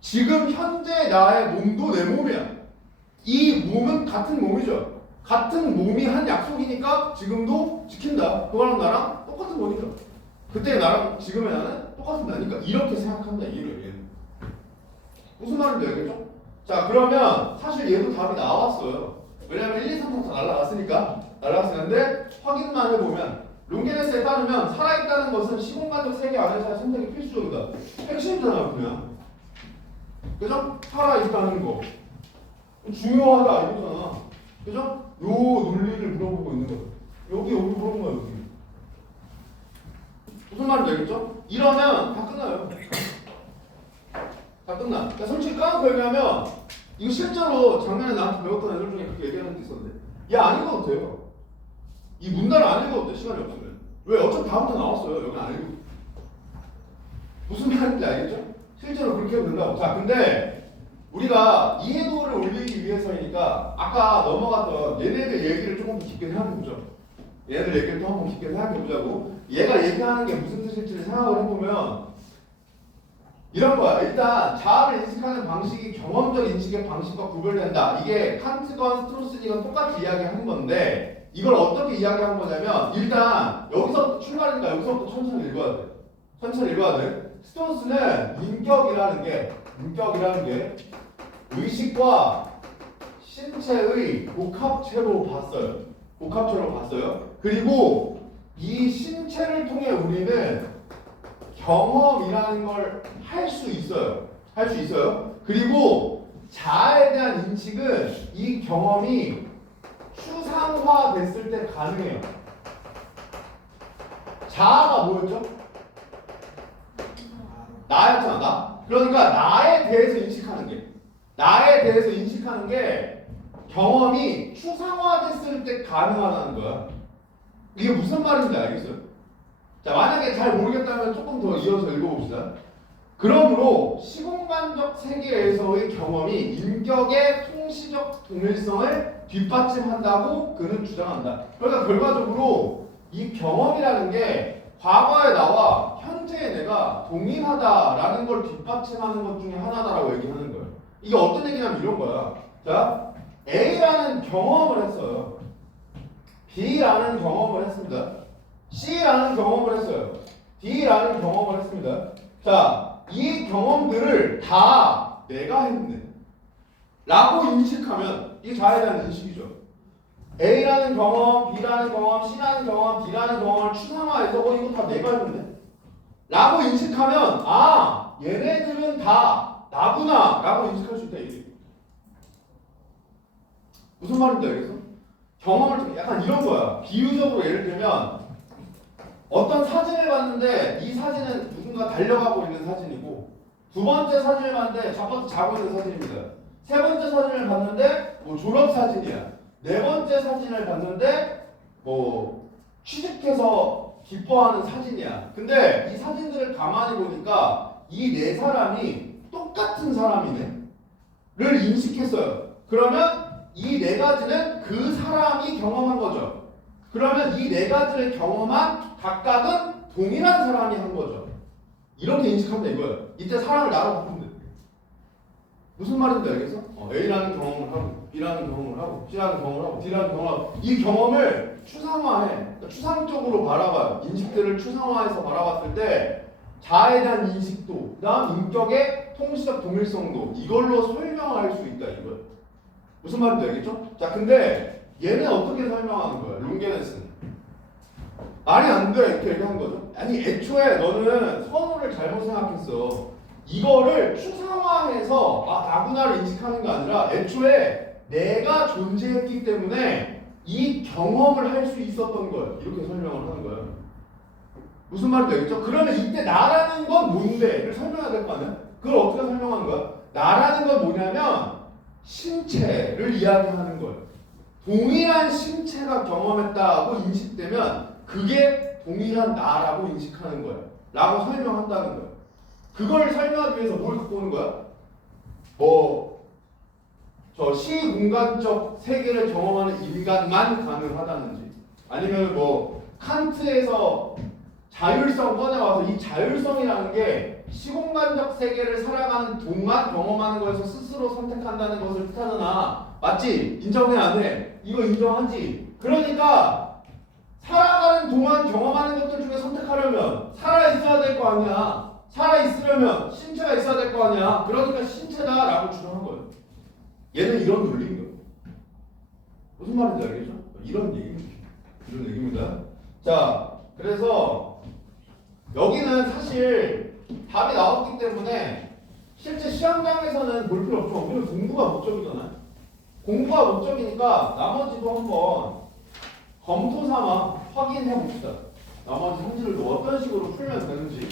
지금 현재 나의 몸도 내 몸이야. 이 몸은 같은 몸이죠. 같은 몸이 한 약속이니까 지금도 지킨다. 그거랑 나랑 똑같은 거니까. 그때 나랑 지금의 나는 똑같은 나니까 이렇게 생각한다 이거예요. 얘는. 무슨 말인지 알겠죠? 자 그러면 사실 얘도 답이 나왔어요. 왜냐면 1, 2, 3, 4 다 날라갔으니까 날라갔었는데 확인만 해보면 롱게네스에 따르면 살아있다는 것은 시공간적 세계 안에서의 선택이 필수적이다. 핵심이잖아요, 그냥. 그죠? 살아있다는 거. 중요하다 이거잖아. 그죠? 요 논리를 물어보고 있는 거야. 여기 물어본 거야, 여기. 무슨 말인지 알겠죠? 이러면 다 끝나요. 다 끝나. 그러니까 솔직히 까놓고 얘기하면 이거 실제로 작년에 나한테 배웠던 애들 중에 그렇게 얘기하는 게 있었는데 얘 안 읽어도 돼요. 이 문단을 안 읽어도 돼, 시간이 없으면. 왜? 어차피 다음부터 나왔어요. 여기 안 읽고. 무슨 말인지 알겠죠? 실제로 그렇게 해도 된다고. 자, 근데 우리가 이해도를 올리기 위해서이니까 아까 넘어갔던 얘네들 얘기를 조금 더 깊게 생각해보죠. 얘네들 얘기를 또 한번 깊게 생각해보자고. 얘가 얘기하는 게 무슨 뜻일지를 생각을 해보면 이런 거야. 일단 자아를 인식하는 방식이 경험적 인식의 방식과 구별된다. 이게 칸트건 스트로스니건 똑같이 이야기하는 건데 이걸 어떻게 이야기한 거냐면 일단 여기서부터 출발이니까 여기서부터 천천히 읽어야 돼. 천천히 읽어야 돼. 스트로스는 인격이라는 게 의식과 신체의 복합체로 봤어요. 복합체로 봤어요. 그리고 이 신체를 통해 우리는 경험이라는 걸 할 수 있어요. 할 수 있어요. 그리고 자아에 대한 인식은 이 경험이 추상화됐을 때 가능해요. 자아가 뭐였죠? 나였잖아, 나. 그러니까 나에 대해서 인식하는 게 경험이 추상화됐을 때 가능하다는 거야. 이게 무슨 말인지 알겠어요? 자, 만약에 잘 모르겠다면 조금 더 이어서 읽어봅시다. 그러므로 시공간적 세계에서의 경험이 인격의 통시적 동일성을 뒷받침한다고 그는 주장한다. 그러니까 결과적으로 이 경험이라는 게 과거의 나와 현재의 내가 동일하다라는 걸 뒷받침하는 것 중에 하나다라고 얘기하는 거예요. 이게 어떤 얘기냐면 이런 거야. 자, A라는 경험을 했어요. B라는 경험을 했습니다. C라는 경험을 했어요. D라는 경험을 했습니다. 자, 이 경험들을 다 내가 했네 라고 인식하면 이게 자아에 대한 인식이죠. A라는 경험, B라는 경험, C라는 경험, D라는 경험을 추상화해서 이거 다 내가 했네 라고 인식하면 아, 얘네들은 다 나구나 라고 인식할 수 있다. 이게 무슨 말인지 알겠어? 경험을 약간 이런 거야. 비유적으로 예를 들면 어떤 사진을 봤는데 이 사진은 누군가 달려가고 있는 사진이고 두 번째 사진을 봤는데 첫 번째 자고 있는 사진입니다. 세 번째 사진을 봤는데 뭐 졸업 사진이야. 네 번째 사진을 봤는데 뭐 취직해서 기뻐하는 사진이야. 근데 이 사진들을 가만히 보니까 이 네 사람이 똑같은 사람이네 를 인식했어요. 그러면 이 네 가지는 그 사람이 경험한 거죠. 그러면 이 네 가지를 경험한 각각은 동일한 사람이 한 거죠. 이렇게 인식한다 이거예요. 이때 사람을 나로 바꾸면 돼. 무슨 말인지 알겠어? A라는 경험을 하고 B라는 경험을 하고 C라는 경험을 하고 D라는 경험을 하고 이 경험을 추상화해. 그러니까 추상적으로 바라봐요. 인식들을 추상화해서 바라봤을 때 자아에 대한 인식도 그다음 인격의 통시적 동일성도 이걸로 설명할 수 있다 이거예요. 무슨 말인지 알겠죠? 자, 근데 얘는 어떻게 설명하는 거야? 롱게네스는 말이 안 돼 이렇게 얘기한 거죠. 아니 애초에 너는 선호를 잘못 생각했어. 이거를 추상화해서 나구나를 인식하는 게 아니라 애초에 내가 존재했기 때문에 이 경험을 할 수 있었던 거예요. 이렇게 설명을 하는 거예요. 무슨 말인지 알겠죠? 그러면 이때 나라는 건 뭔데를 설명해야 될 거 아니야? 그걸 어떻게 설명하는 거야? 나라는 건 뭐냐면 신체를 이야기하는 거예요. 동일한 신체가 경험했다고 인식되면 그게 동일한 나라고 인식하는 거예요. 라고 설명한다는 거예요. 그걸 설명하기 위해서 뭘 갖고 오는 거야? 저 시공간적 세계를 경험하는 인간만 가능하다는지 아니면 칸트에서 자율성 꺼내와서 이 자율성이라는 게 시공간적 세계를 살아가는 동안 경험하는 거에서 스스로 선택한다는 것을 뜻하느나 맞지? 인정해 안 해? 이거 인정하지? 그러니까 살아가는 동안 경험하는 것들 중에 선택하려면 살아있어야 될 거 아니야. 살아있으려면 신체가 있어야 될 거 아니야. 그러니까 신체다라고 주장한 거예요. 얘는 이런 논리인 거예요. 무슨 말인지 알겠죠? 이런 얘기입니다. 자, 그래서 여기는 사실 답이 나왔기 때문에 실제 시험장에서는 볼 필요 없죠. 우리는 공부가 목적이잖아요. 공부가 목적이니까 나머지도 한번 검토 삼아 확인해 봅시다. 나머지 성질도 어떤 식으로 풀면 되는지.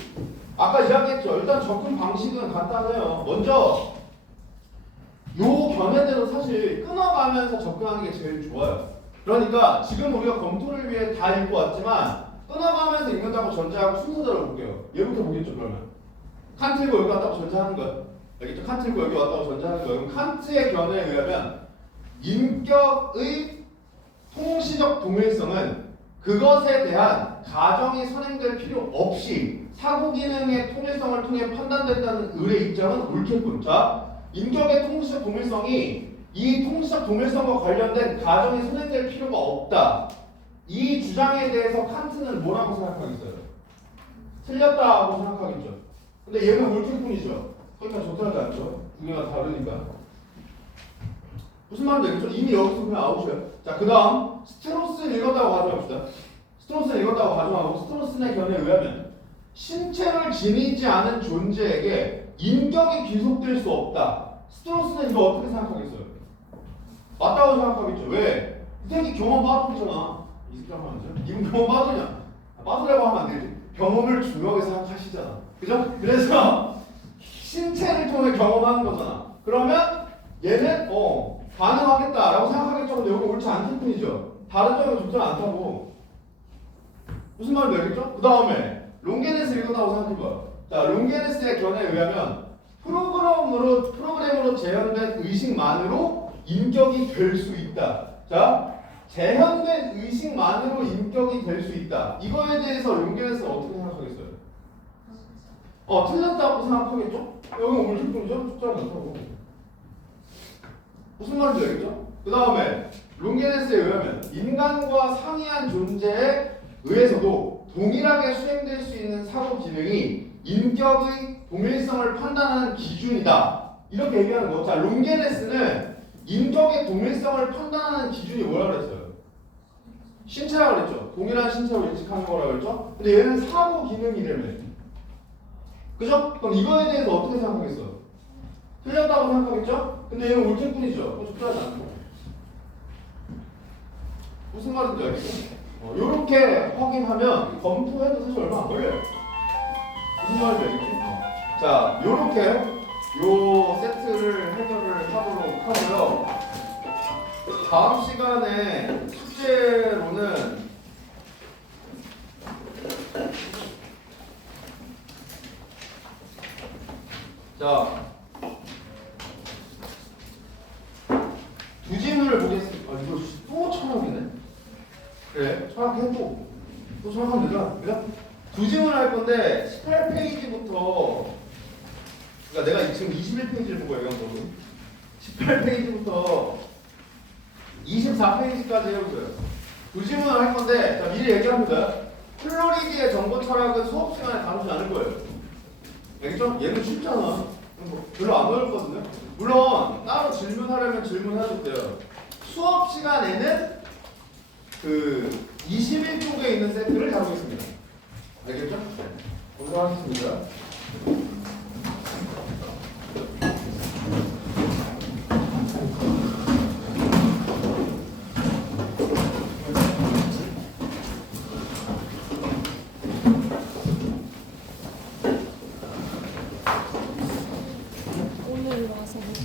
아까 이야기했죠. 일단 접근 방식은 간단해요. 먼저 요 견해대로 사실 끊어가면서 접근하는 게 제일 좋아요. 그러니까 지금 우리가 검토를 위해 다 읽고 왔지만 끊어가면서 읽는다고 전제하고 순서대로 볼게요. 얘부터 보겠죠. 그러면 칸트 읽고 여기 왔다고 전제하는 거예요. 알겠죠? 칸트 읽고 여기 왔다고 전제하는 거예요. 그럼 칸트의 견해에 의하면 인격의 통시적 동일성은 그것에 대한 가정이 선행될 필요 없이 사고 기능의 통일성을 통해 판단됐다는 의뢰 입장은 옳겠군. 자, 인격의 통시적 동일성이 이 통시적 동일성과 관련된 가정이 선행될 필요가 없다. 이 주장에 대해서 칸트는 뭐라고 생각하겠어요? 틀렸다고 생각하겠죠. 근데 얘는 옳겠군이죠. 그러니까 좋다지 않죠. 두 개가 다르니까. 무슨 말인지 알겠죠? 이미 여기서 그냥 아웃이에요. 자, 그 다음 스트로스 읽었다고 가정합시다. 스트로스 읽었다고 가정하고 스트로스의 견해에 의하면 신체를 지니지 않은 존재에게 인격이 귀속될 수 없다. 스트로스는 이거 어떻게 생각하겠어요? 맞다고 생각하겠죠. 왜? 이 새끼 경험 빠졌잖아. 이 새끼 하면 이분 경험 빠졌냐? 빠지라고 하면 안 되지. 경험을 중요하게 생각하시잖아. 그죠? 그래서 신체를 통해 경험하는 거잖아. 그러면 얘는 가능하겠다라고 생각하겠죠. 근데 여기 옳지 않을 뿐이죠. 다른 점이 좋지 않다고. 무슨 말인지 알겠죠? 그 다음에 롱게네스 읽었다고 생각해봐. 자, 롱게네스의 견해에 의하면 프로그램으로 재현된 의식만으로 인격이 될 수 있다. 자, 재현된 의식만으로 인격이 될 수 있다. 이거에 대해서 롱게네스는 어떻게 생각하겠어요? 틀렸다고 생각하겠죠? 여기 옳을 뿐이죠? 숫자가 많다고. 무슨 말인지 알겠죠? 그 다음에 롱게네스에 의하면 인간과 상이한 존재에 의해서도 동일하게 수행될 수 있는 사고 기능이 인격의 동일성을 판단하는 기준이다. 이렇게 얘기하는 거. 자, 롱게네스는 인격의 동일성을 판단하는 기준이 뭐라 그랬어요? 신체라 그랬죠. 동일한 신체로 인식하는 거라 그랬죠. 근데 얘는 사고 기능이래며. 그죠? 그럼 이거에 대해서 어떻게 생각하겠어요? 틀렸다고 생각하겠죠? 근데 얘는 옳을 뿐이죠. 그럼 좋지 않고. 무슨 말인지 알겠죠? 요렇게 확인하면 검토해도 사실 얼마 안 걸려요. 무슨 말인지 알겠지? 자, 요렇게 요 세트를 해결을 하도록 하고요. 다음 시간에 숙제로는 자, 두 질문을 보겠습니다. 이거 또 철학이네. 그래, 철학해도 또 철학하면 되잖아. 그죠? 두 질문을 할 건데 18페이지부터 그러니까 내가 지금 21페이지를 보고 얘기한 거거든. 18페이지부터 24페이지까지 해보세요. 두 질문을 할 건데 자, 미리 얘기합니다. 플로리디의 정보 철학은 수업 시간에 다루지 않을 거예요. 알겠죠? 얘는 쉽잖아. 별로 안 어렵거든요. 물론 따로 질문하려면 질문해도 돼요. 수업 시간에는 그 21쪽에 있는 세트를 다루겠습니다. 알겠죠? 고생하셨습니다.